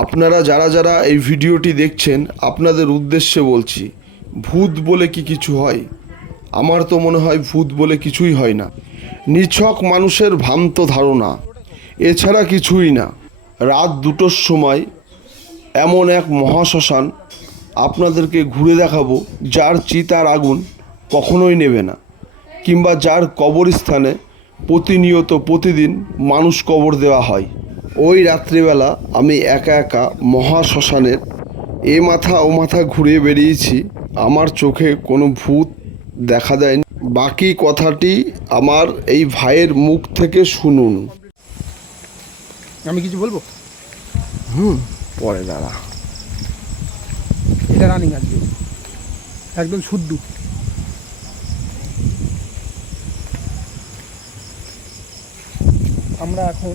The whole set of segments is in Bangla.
আপনারা যারা যারা এই ভিডিওটি দেখছেন, আপনাদের উদ্দেশ্যে বলছি, ভূত বলে কি কিছু হয়? আমার তো মনে হয় ভূত বলে কিছুই হয় না। নিছক মানুষের ভ্রান্ত ধারণা, এছাড়া কিছুই না। রাত দুটোর সময় এমন এক মহাশ্মশান আপনাদেরকে ঘুরে দেখাবো, যার চিতার আগুন কখনোই নেবে না, কিংবা যার কবরস্থানে প্রতিনিয়ত প্রতিদিন মানুষ কবর দেওয়া হয়। ওই রাত্রিবেলা আমি একা একা মহাশ্মশানের এ মাথা ও মাথা ঘুরে বেরিয়েছি। আমার চোখে কোনো ভূত দেখা দেয়নি বাকি কথাটি আমার এই ভাইয়ের মুখ থেকে শুনুন। আমি কিছু বলব? হুম পরে দাঁড়া। এটা রানিং আজকে একদম শুদ্ধ। আমরা এখন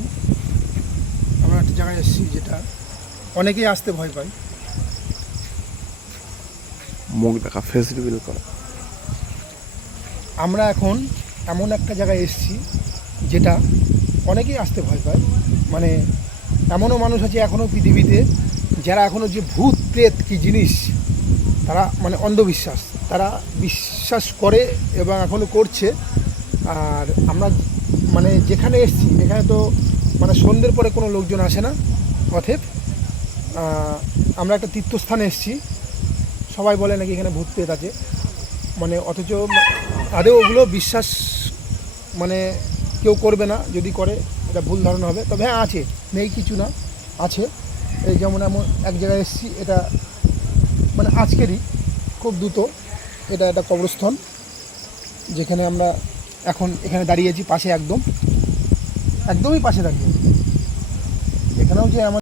জায়গায় এসেছি যেটা অনেকেই আসতে ভয় পায়। মুখ দেখা ফেস রিভিল করা। আমরা এখন এমন একটা জায়গায় এসেছি যেটা অনেকেই আসতে ভয় পায়। মানে এমনও মানুষ আছে এখনও পৃথিবীতে যারা এখনও যে ভূত প্রেত কী জিনিস তারা মানে অন্ধবিশ্বাস তারা বিশ্বাস করে এবং এখনও করছে। আর আমরা মানে যেখানে এসেছি এখানে তো মানে সন্ধ্যের পরে কোনো লোকজন আসে না অথেব। আমরা একটা তীর্থস্থানে এসেছি। সবাই বলে নাকি এখানে ভূত প্রেত আছে। মানে অথচ আদেও ওগুলো বিশ্বাস মানে কেউ করবে না, যদি করে, এটা ভুল ধারণা হবে। তবে হ্যাঁ আছে। নেই কিছু না। আছে। এই যেমন এমন এক জায়গায় এসেছি, এটা মানে আজকেরই খুব দ্রুত এটা একটা কবরস্থান, যেখানে আমরা এখন এখানে দাঁড়িয়েছি পাশে একদম। একদমই পাশে আছি। এখানেও যে আমার